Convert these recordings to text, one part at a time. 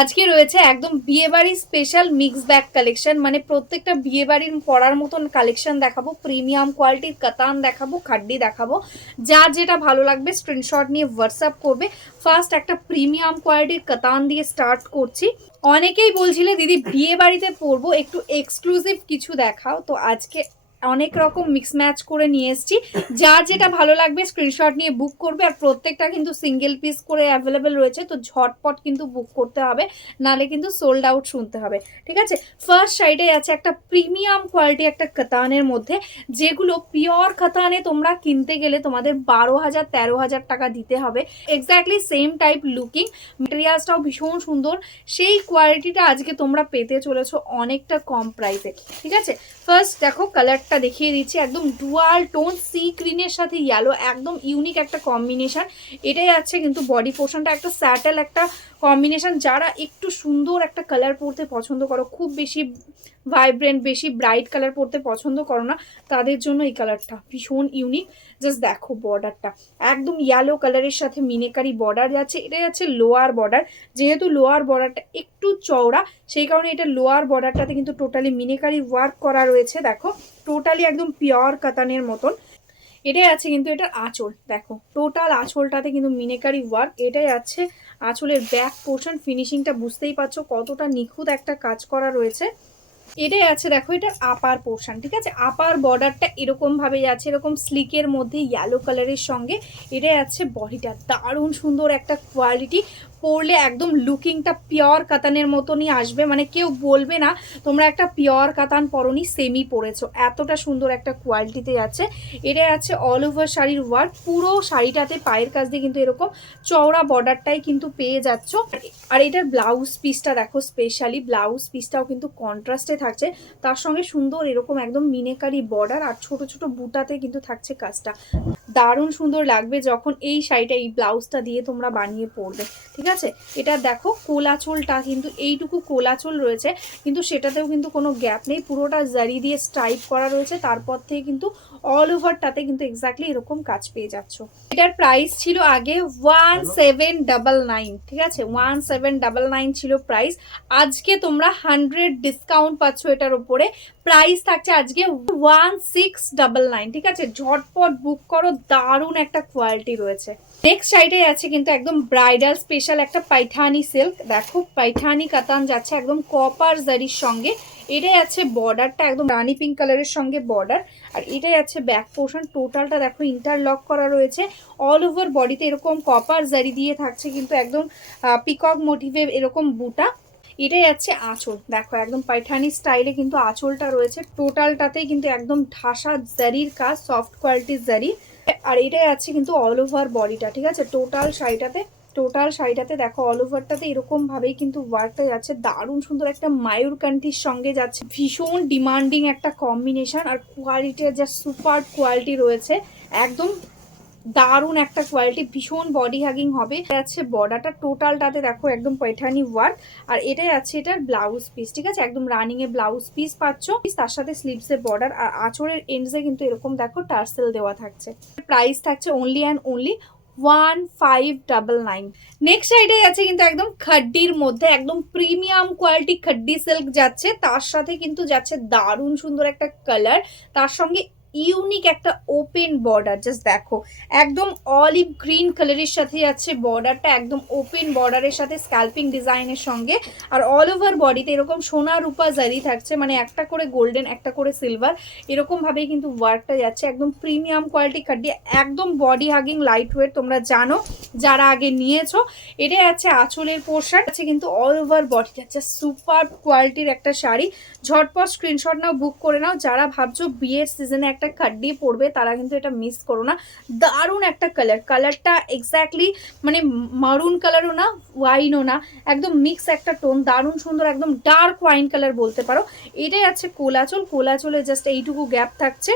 আজকে রয়েছে একদম বিয়েবাড়ি স্পেশাল মিক্স ব্যাগ কালেকশন, মানে প্রত্যেকটা বিয়েবাড়ির পরার মতন কালেকশন দেখাবো। প্রিমিয়াম কোয়ালিটির কাতান দেখাবো, খাড্ডি দেখাবো। যার যেটা ভালো লাগবে স্ক্রিনশট নিয়ে হোয়াটসঅ্যাপ করবে। ফার্স্ট একটা প্রিমিয়াম কোয়ালিটির কাতান দিয়ে স্টার্ট করছি। অনেকেই বলছিলে দিদি বিয়ে বাড়িতে পরবো, একটু এক্সক্লুসিভ কিছু দেখাও। তো আজকে অনেক রকম মিক্স ম্যাচ করে নিয়ে এসেছি। যার যেটা ভালো লাগবে স্ক্রিনশট নিয়ে বুক করবে। আর প্রত্যেকটা কিন্তু সিঙ্গেল পিস করে অ্যাভেলেবেল রয়েছে, তো ঝটপট কিন্তু বুক করতে হবে, নালে কিন্তু সোল্ড আউট শুনতে হবে। ঠিক আছে, ফার্স্ট সাইডে আছে একটা প্রিমিয়াম কোয়ালিটি একটা কাতানের মধ্যে, যেগুলো পিওর কাতানে তোমরা কিনতে গেলে তোমাদের 12,000 13,000 টাকা দিতে হবে। এক্স্যাক্টলি সেম টাইপ লুকিং, মেটেরিয়ালসটাও ভীষণ সুন্দর। সেই কোয়ালিটিটা আজকে তোমরা পেতে চলেছো অনেকটা কম প্রাইসে। ঠিক আছে, ফার্স্ট দেখো কালারটা দেখিয়ে দিচ্ছি, একদম ডুয়াল টোন সি গ্রিনের সাথে ইয়েলো, একদম ইউনিক একটা কম্বিনেশন। এটাই আছে কিন্তু বডি পোর্শনটা একটা স্যাটেল একটা কম্বিনেশন। যারা একটু সুন্দর একটা কালার পরতে পছন্দ করো, খুব বেশি ভাইব্রেন্ট বেশি ব্রাইট কালার পরতে পছন্দ করো না, তাদের জন্য এই কালারটা ভীষণ ইউনিক। জাস্ট দেখো বর্ডারটা একদম ইয়েলো কালারের সাথে মিনেকারি বর্ডার যাচ্ছে। এটা যাচ্ছে লোয়ার বর্ডার, যেহেতু লোয়ার বর্ডারটা একটু চওড়া সেই কারণে এটা লোয়ার বর্ডারটাতে কিন্তু টোটালি মিনেকারি ওয়ার্ক করা রয়েছে। দেখো টোটালি একদম পিওর কাতানের মতন। এটাই আছে কিন্তু এটার আঁচল, দেখো টোটাল আঁচলটাতে কিন্তু মিনেকারি ওয়ার্ক। এটাই আছে আঁচলের ব্যাক পোর্শন, ফিনিশিংটা বুঝতেই পারছো কতটা নিখুঁত একটা কাজ করা রয়েছে। এটাই আছে দেখো এটার আপার পোর্শন। ঠিক আছে, আপার বর্ডারটা এরকম ভাবে যাচ্ছে, এরকম স্লিকের মধ্যে ইয়েলো কালারের সঙ্গে। এটাই আছে বডিটা, দারুণ সুন্দর একটা কোয়ালিটি। পরলে একদম লুকিংটা পিওর কাতানের মতনই আসবে, মানে কেউ বলবে না তোমরা একটা পিওর কাতান পরনি, সেমি পরেছো, এতটা সুন্দর একটা কোয়ালিটিতে যাচ্ছে। এটা আছে অল ওভার শাড়ির ওয়ার্ক, পুরো শাড়িটাতে পায়ের কাছ দিয়ে কিন্তু এরকম চওড়া বর্ডারটাই কিন্তু পেয়ে যাচ্ছ। আর এটার ব্লাউজ পিসটা দেখো, স্পেশালি ব্লাউজ পিসটাও কিন্তু কন্ট্রাস্টে থাকছে, তার সঙ্গে সুন্দর এরকম একদম মিনেকারি বর্ডার আর ছোট ছোট বুটাতে কিন্তু থাকছে কাজটা। দারুণ সুন্দর লাগবে যখন এই শাড়িটা এই ব্লাউজটা দিয়ে তোমরা বানিয়ে পরবে। ঠিক আছে, এটা দেখো কোলাচলটা কিন্তু এইটুকু কোলাচল রয়েছে, কিন্তু সেটাতেও কিন্তু কোনো গ্যাপ নেই, পুরোটা জারি দিয়ে স্ট্রাইপ করা রয়েছে। তারপর থেকে কিন্তু অল ওভারটাতে কিন্তু এক্স্যাক্টলি এরকম কাজ পেয়ে যাচ্ছ। এটার প্রাইস ছিল আগে 1799। ঠিক আছে, 1799 ছিল প্রাইস। আজকে তোমরা 100 ডিসকাউন্ট পাচ্ছ এটার উপরে, প্রাইস থাকছে আজকে 1699। ঠিক আছে, ঝটপট বুক করো, দারুণ একটা কোয়ালিটি রয়েছে। নেক্সট সাইডে আছে কিন্তু একদম ব্রাইডাল স্পেশাল একটা পাইঠানি সিল্ক, দেখো পাইঠানি কাতান যাচ্ছে একদম কপার জারির সঙ্গে। এটাই আছে বর্ডারটা একদম রানি পিঙ্ক কালারের সঙ্গে বর্ডার। আর এটাই আছে ব্যাক পোর্শন, টোটালটা দেখো ইন্টারলক করা রয়েছে। অল ওভার বডিতে এরকম কপার জারি দিয়ে থাকছে কিন্তু একদম পিকক মোটিভে এরকম বুটা। এটাই আছে আঁচল, দেখো একদম পাইঠানি স্টাইলে কিন্তু আঁচলটা রয়েছে, টোটালটাতেই কিন্তু একদম ঢাসা জারির কাজ, সফট কোয়ালিটির জারি। আর এটাই আছে কিন্তু অল ওভার বডিটা। ঠিক আছে, টোটাল শাড়িটাতে দেখো অল ওভারটাতে এরকম ভাবেই কিন্তু ওয়ার্কটা যাচ্ছে, দারুণ সুন্দর একটা মায়ূরকান্ঠির সঙ্গে যাচ্ছে, ভীষণ ডিমান্ডিং একটা কম্বিনেশন। আর কোয়ালিটির যা সুপার কোয়ালিটি রয়েছে, একদম দারুণ একটা কোয়ালিটি, ভীষণ বডি হ্যাগিং হবে। আছে বর্ডারটা টোটালটাতে দেখো একদম পৈঠানি ওয়ার্ক। আর এটাই আছে এটার ব্লাউজ পিস। ঠিক আছে, একদম রানিং এ ব্লাউজ পিস পাচ্ছ, তার সাথে স্লিভস এ বর্ডার। আর আঁচলের এন্ডসে কিন্তু এরকম দেখো টার্সেল দেওয়া থাকছে। প্রাইস থাকছে অনলি অ্যান্ড অনলি 1599। নেক্সট সাইডে আছে কিন্তু একদম খাড্ডির মধ্যে একদম প্রিমিয়াম কোয়ালিটি খাড্ডি সিল্ক যাচ্ছে, তার সাথে কিন্তু যাচ্ছে দারুণ সুন্দর একটা কালার, তার সঙ্গে ইউনিক একটা ওপেন বর্ডার। জাস্ট দেখো একদম অলিভ গ্রিন কালারের সাথে যাচ্ছে বর্ডারটা, একদম ওপেন বর্ডারের সাথে স্ক্যাল্পিং ডিজাইনের সঙ্গে। আর অল ওভার বডিতে এরকম সোনা রূপা জারি থাকছে, মানে একটা করে গোল্ডেন একটা করে সিলভার, এরকম ভাবেই কিন্তু ওয়ার্কটা যাচ্ছে। একদম প্রিমিয়াম কোয়ালিটি খাড্ডি, একদম বডি হাগিং লাইট ওয়েট, তোমরা জানো যারা আগে নিয়েছো। এটাই আছে আঁচলের পোর্শন, আছে কিন্তু অল ওভার বডি যাচ্ছে, সুপার কোয়ালিটির একটা শাড়ি। ঝটপট স্ক্রিনশট নাও, বুক করে নাও। যারা ভাবছো বিয়ের সিজনে একটা খাড্ডি পরবে তারা কিন্তু এটা মিস করো না। দারুণ একটা কালারটা এক্স্যাক্টলি মানে মারুন কালারও না, ওয়াইনও না, একদম মিক্স একটা টোন, দারুণ সুন্দর, একদম ডার্ক ওয়াইন কালার বলতে পারো। এটাই আছে কোলাচলে জাস্ট এইটুকু গ্যাপ থাকছে।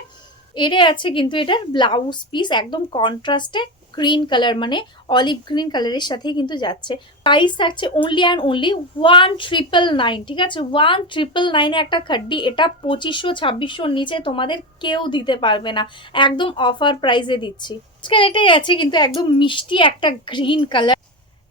এটাই আছে কিন্তু এটার ব্লাউজ পিস, একদম কন্ট্রাস্টে গ্রিন কালার, মানে অলিভ গ্রিন কালারের সাথেই কিন্তু যাচ্ছে। প্রাইস থাকছে অনলি অ্যান্ড অনলি 1999। ঠিক আছে, 1999 একটা খাড্ডি, এটা 2500-2600 নিচে তোমাদের কেউ দিতে পারবে না, একদম অফার প্রাইসে দিচ্ছি। আজকাল এটাই আছে কিন্তু একদম মিষ্টি একটা গ্রিন কালার,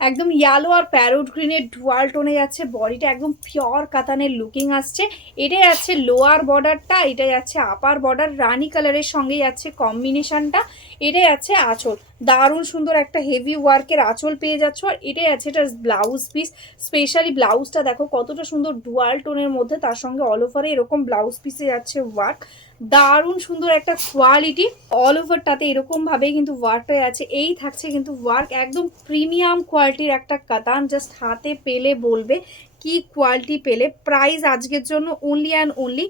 একদম ইয়েলো আর প্যারোট গ্রিনের ডুয়াল টোনে যাচ্ছে, বডিটা একদম পিওর কাতানের লুকিং আসছে। এটাই যাচ্ছে লোয়ার বর্ডারটা, এটাই যাচ্ছে আপার বর্ডার, রানি কালারের সঙ্গে যাচ্ছে কম্বিনেশনটা। এটাই যাচ্ছে আঁচল, দারুণ সুন্দর একটা হেভি ওয়ার্কের আঁচল পেয়ে যাচ্ছ। আর এটাই আছে এটার ব্লাউজ পিস, স্পেশালি ব্লাউজটা দেখো কতটা সুন্দর ডুয়াল টোনের মধ্যে, তার সঙ্গে অল ওভারে এরকম ব্লাউজ পিসে যাচ্ছে ওয়ার্ক, দারুণ সুন্দর একটা কোয়ালিটি। অল ওভারটাতে এরকম ভাবে কিন্তু ওয়ার্কটা আছে, এই থাকছে কিন্তু ওয়ার্ক, একদম প্রিমিয়াম কোয়ালিটির একটা কাতান, জাস্ট হাতে পেলে বলবে কি কোয়ালিটি পেলে। প্রাইস আজকের জন্য ओनली एंड ओनली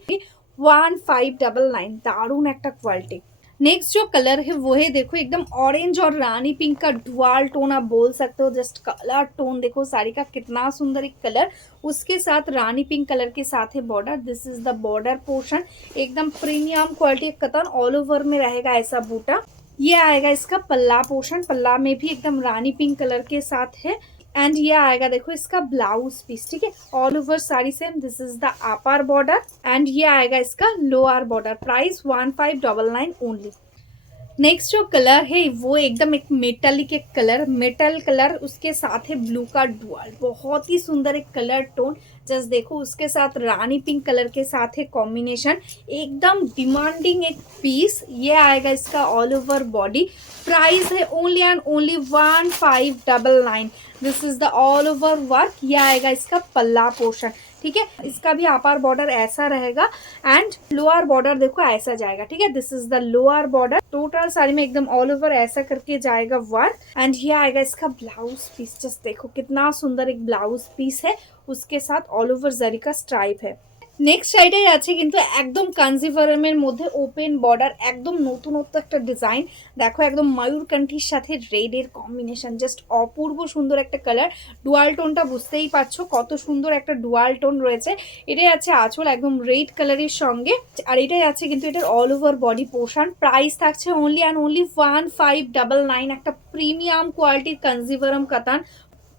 1599, दारुण একটা কোয়ালিটি। नेक्स्ट जो कलर है वो है देखो एकदम ऑरेंज और रानी पिंक का डुअल टोन आप बोल सकते हो। जस्ट कलर टोन देखो साड़ी का कितना सुंदर एक कलर, उसके साथ रानी पिंक कलर के साथ है border. This is the border portion, एकदम प्रीमियम क्वालिटी कतन, ऑल ओवर में रहेगा ऐसा बूटा। ये आएगा इसका पल्ला पोर्शन, पल्ला में भी एकदम रानी पिंक कलर के साथ है। एंड ये आएगा देखो इसका ब्लाउज पीस, ठीक है, all over sari same. This is the upper border and ये आएगा इसका lower border. Price 1599 only. Next जो कलर है वो एकदम एक मेटालिक एक कलर, मेटल कलर, उसके साथ है ब्लू का डुअल, बहुत ही सुंदर एक कलर टोन। जस्ट देखो उसके साथ रानी पिंक कलर के साथ है कॉम्बिनेशन, एकदम डिमांडिंग एक पीस। ये आएगा इसका ऑल ओवर बॉडी। प्राइस है only and only 1599। This is the all over work. ये आएगा इसका पल्ला पोर्शन, ठीक है, इसका भी अपर बॉर्डर ऐसा रहेगा एंड लोअर बॉर्डर देखो ऐसा जाएगा, ठीक है। This is the lower border, total sari में एकदम ऑल ओवर ऐसा करके जाएगा वर्क। एंड ये आएगा इसका ब्लाउज पीस, जस्ट देखो कितना सुंदर एक ब्लाउज पीस है, उसके साथ ऑल ओवर जरी का स्ट्राइप है। নেক্সট সাইডে আছে কিন্তু একদম কাঞ্জিভারমের মধ্যে ওপেন বর্ডার, একদম নতুনত্ব একটা ডিজাইন। দেখো একদম ময়ূরকণ্ঠীর সাথে রেডের কম্বিনেশন, জাস্ট অপূর্ব সুন্দর একটা কালার। ডুয়াল টোনটা বুঝতেই পারছো কত সুন্দর একটা ডুয়াল টোন রয়েছে। এটাই আছে আঁচল একদম রেড কালারের সঙ্গে, আর এটাই আছে কিন্তু এটার all over body portion. Price থাকছে অনলি অ্যান্ড অনলি 1599। একটা প্রিমিয়াম কোয়ালিটির কাঞ্জিভারম কাতান,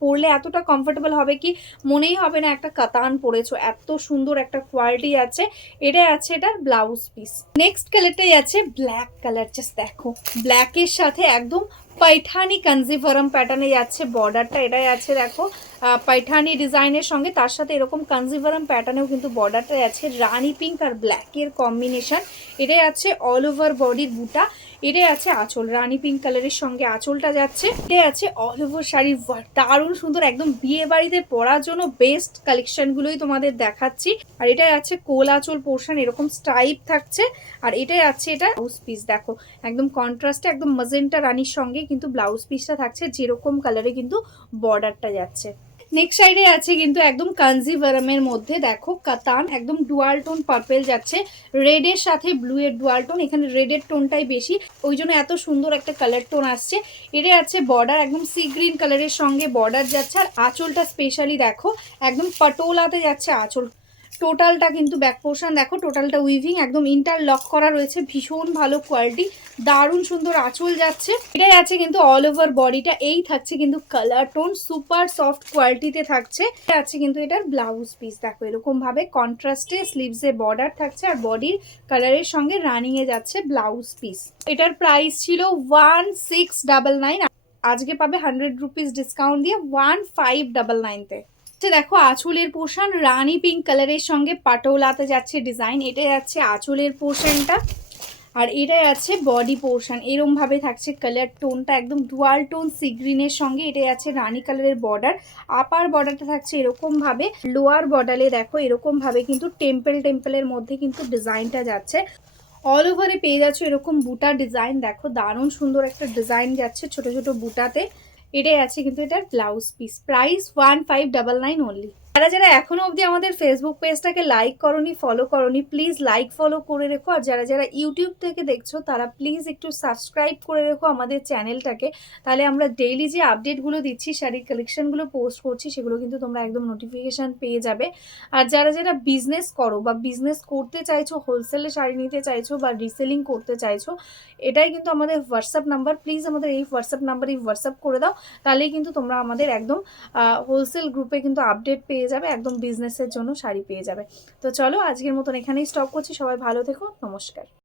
পরলে এতটা কমফোর্টেবল হবে কি মনেই হবে না একটা কাতান পরেছো, এত সুন্দর একটা কোয়ালিটি আছে। এটাই আছে এটার ব্লাউজ পিস। নেক্সট কালারটাই আছে ব্ল্যাক কালার, জাস্ট দেখো ব্ল্যাকের সাথে একদম पैठानी কাঞ্জিভারম প্যাটার্নে যাচ্ছে বর্ডারটা। এটাই আছে দেখো पैठानी ডিজাইনের সঙ্গে, তার সাথে এরকম কাঞ্জিভারম প্যাটার্নেও কিন্তু বর্ডারটা আছে রানী পিঙ্ক আর ব্ল্যাকের কম্বিনেশন। এটাই আছে অল ওভার বডির বুটা। এটাই আছে আঁচল, রানী পিঙ্ক কালারের সঙ্গে আঁচলটা যাচ্ছে। এটাই আছে অল ওভার শাড়ির ওয়ার্ক, দারুণ সুন্দর, একদম বিয়ে বাড়িতে পরার জন্য বেস্ট কালেকশনগুলোই তোমাদের দেখাচ্ছি। আর এটাই আছে কোল আঁচল পোর্শন, এরকম স্ট্রাইপ থাকছে। আর এটাই আছে এটা ব্লাউজ পিস, দেখো একদম কন্ট্রাস্টে একদম মজেন্টা রানীর সঙ্গে কিন্তু ব্লাউজ পিসটা থাকছে, যেরকম কালারে কিন্তু বর্ডারটা যাচ্ছে। নেক্সট সাইডে আছে কিন্তু একদম কাঞ্জিভারমের মধ্যে দেখো কাতান, একদম ডুয়াল টোন পার্পেল যাচ্ছে, রেডের সাথে ব্লু এর ডুয়াল টোন, এখানে রেডের টোনটাই বেশি, ওই জন্য এত সুন্দর একটা কালার টোন আসছে। এটা আছে বর্ডার, একদম সি গ্রিন কালারের সঙ্গে বর্ডার যাচ্ছে। আর আঁচলটা স্পেশালি দেখো একদম পাটোলাতে যাচ্ছে আঁচল। টোটালটা কিন্তু ব্যাক পোর্শন দেখো, টোটালটা উইভিং একদম ইন্টারলক করা রয়েছে, ভীষণ ভালো কোয়ালিটি, দারুণ সুন্দর আঁচল যাচ্ছে। এটাই আছে কিন্তু অল ওভার বডিটা, এই থাকছে কিন্তু কালার টোন, সুপার সফট কোয়ালিটিতে থাকছে। আছে কিন্তু এটার ব্লাউজ পিস, দেখো এরকম ভাবে কন্ট্রাস্টে স্লিভসে বর্ডার থাকছে, আর বডির কালারের সঙ্গে রানিং এ যাচ্ছে ব্লাউজ পিস। এটার প্রাইস ছিল 1699, আজকে পাবে 100 রুপিস ডিসকাউন্ট দিয়ে 1599 তে। দেখো আঁচলের পোর্শন রানী পিঙ্ক কালারের সঙ্গে পাটোলাতে যাচ্ছে ডিজাইন, এটাই যাচ্ছে আঁচলের পোর্শনটা। আর এটাই আছে বডি পোর্শন, এরম ভাবে থাকছে কালার টোনটা একদম ডুয়াল টোন সি গ্রিনের সঙ্গে। এটাই আছে রানী কালারের বর্ডার, আপার বর্ডারটা থাকছে এরকম ভাবে, লোয়ার বর্ডারে দেখো এরকম ভাবে কিন্তু টেম্পলের মধ্যে কিন্তু ডিজাইনটা যাচ্ছে। অল ওভারে পেয়ে যাচ্ছে এরকম বুটা ডিজাইন, দেখো দারুণ সুন্দর একটা ডিজাইন যাচ্ছে ছোট ছোট বুটাতে। এটাই আছে কিন্তু এটার ব্লাউজ পিস। Price 1599 only. যারা যারা এখনো অবধি আমাদের ফেসবুক পেজটাকে লাইক করনি, ফলো করনি, প্লিজ লাইক ফলো করে রেখো। আর যারা যারা ইউটিউব থেকে দেখছো তারা প্লিজ একটু সাবস্ক্রাইব করে রেখো আমাদের চ্যানেলটাকে, তাহলে আমরা ডেইলি যে আপডেটগুলো দিচ্ছি, শাড়ির কালেকশনগুলো পোস্ট করছি, সেগুলো কিন্তু তোমরা একদম নোটিফিকেশান পেয়ে যাবে। আর যারা যারা বিজনেস করো বা বিজনেস করতে চাইছো, হোলসেলে শাড়ি নিতে চাইছো বা রিসেলিং করতে চাইছো, এটাই কিন্তু আমাদের হোয়াটসঅ্যাপ নাম্বার। প্লিজ আমাদের এই হোয়াটসঅ্যাপ নাম্বারে হোয়াটসঅ্যাপ করে দাও, তাহলেই কিন্তু তোমরা আমাদের একদম হোলসেল গ্রুপে কিন্তু আপডেট পেয়ে যাবে, একদম বিজনেসের জন্য শাড়ি পেয়ে যাবে। তো চলো আজকের মতন এখানেই স্টপ করছি, সবাই ভালো থেকো, নমস্কার।